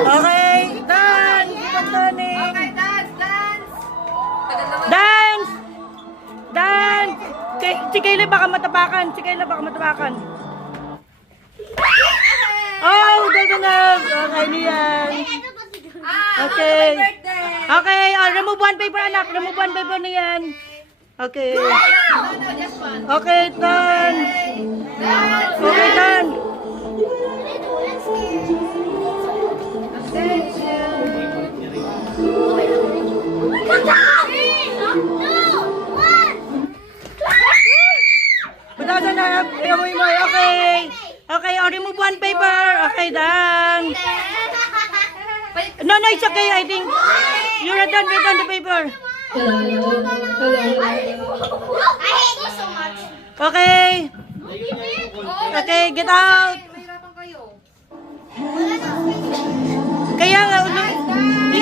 Okay, dance! Pagtaning! Okay, dance, dance! Dance! Dance! Si Kayla baka matapakan. Si Kayla baka matapakan. Oh, gaganap! Okay, niyan. Okay. Happy birthday! Okay, remove one paper, anak. Remove one paper niyan. Okay. No, just one. Okay, done. Dance! Okay, done. Pagdagan na, amoy mo. Okay. Okay, remove one paper. Okay, done. No, it's okay. I think you're not done with the paper. I hate you so much. Okay. Okay, get out. Mahirapan kayo. Kaya nga,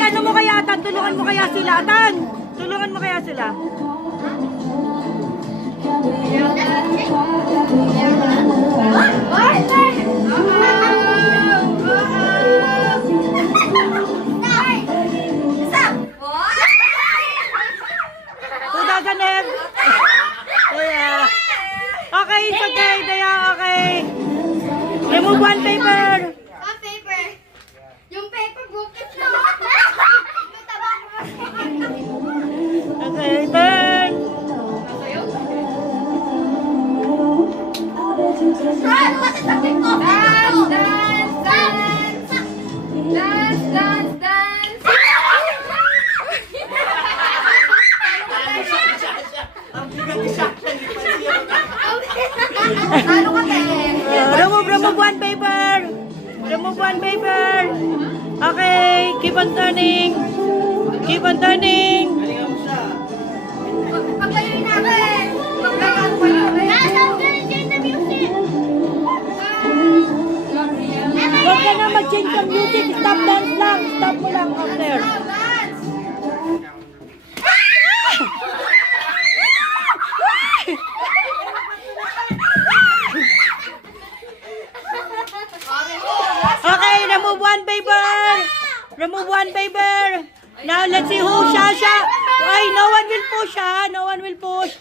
ano mo kaya, Atan? Tulungan mo kaya sila, Atan? Tulungan mo kaya sila. Tudaganep. Kaya. Okay, it's okay, Daya, okay. Remove one paper. Ang paper. Yung paper bukit na. Okay, turn. Run! What's the thing of Dance, dance, dance! Dance, dance, dance! Ano ka, te? Remove one paper. Remove one paper. Okay, keep on turning. Keep on turning. Paglayoin natin! Paglayoin ko yun. Guys, I'm gonna change the music. Huwag ka na mag-change ng music. Stop dance lang. Stop mo lang after. Dance! Okay, remove one paper. Remove one paper. Now let's see who Shasha. Ay, no one will push ha. No one will push.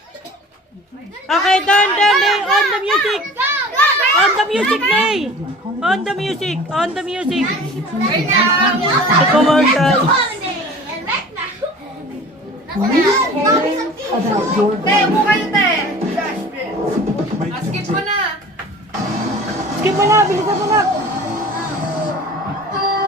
Okay, turn. On the music. On the music, Nay. On the music. On the music. The commercial. Te, upo kayo, te! Skip mo na! Skip mo na. Bilisan mo na.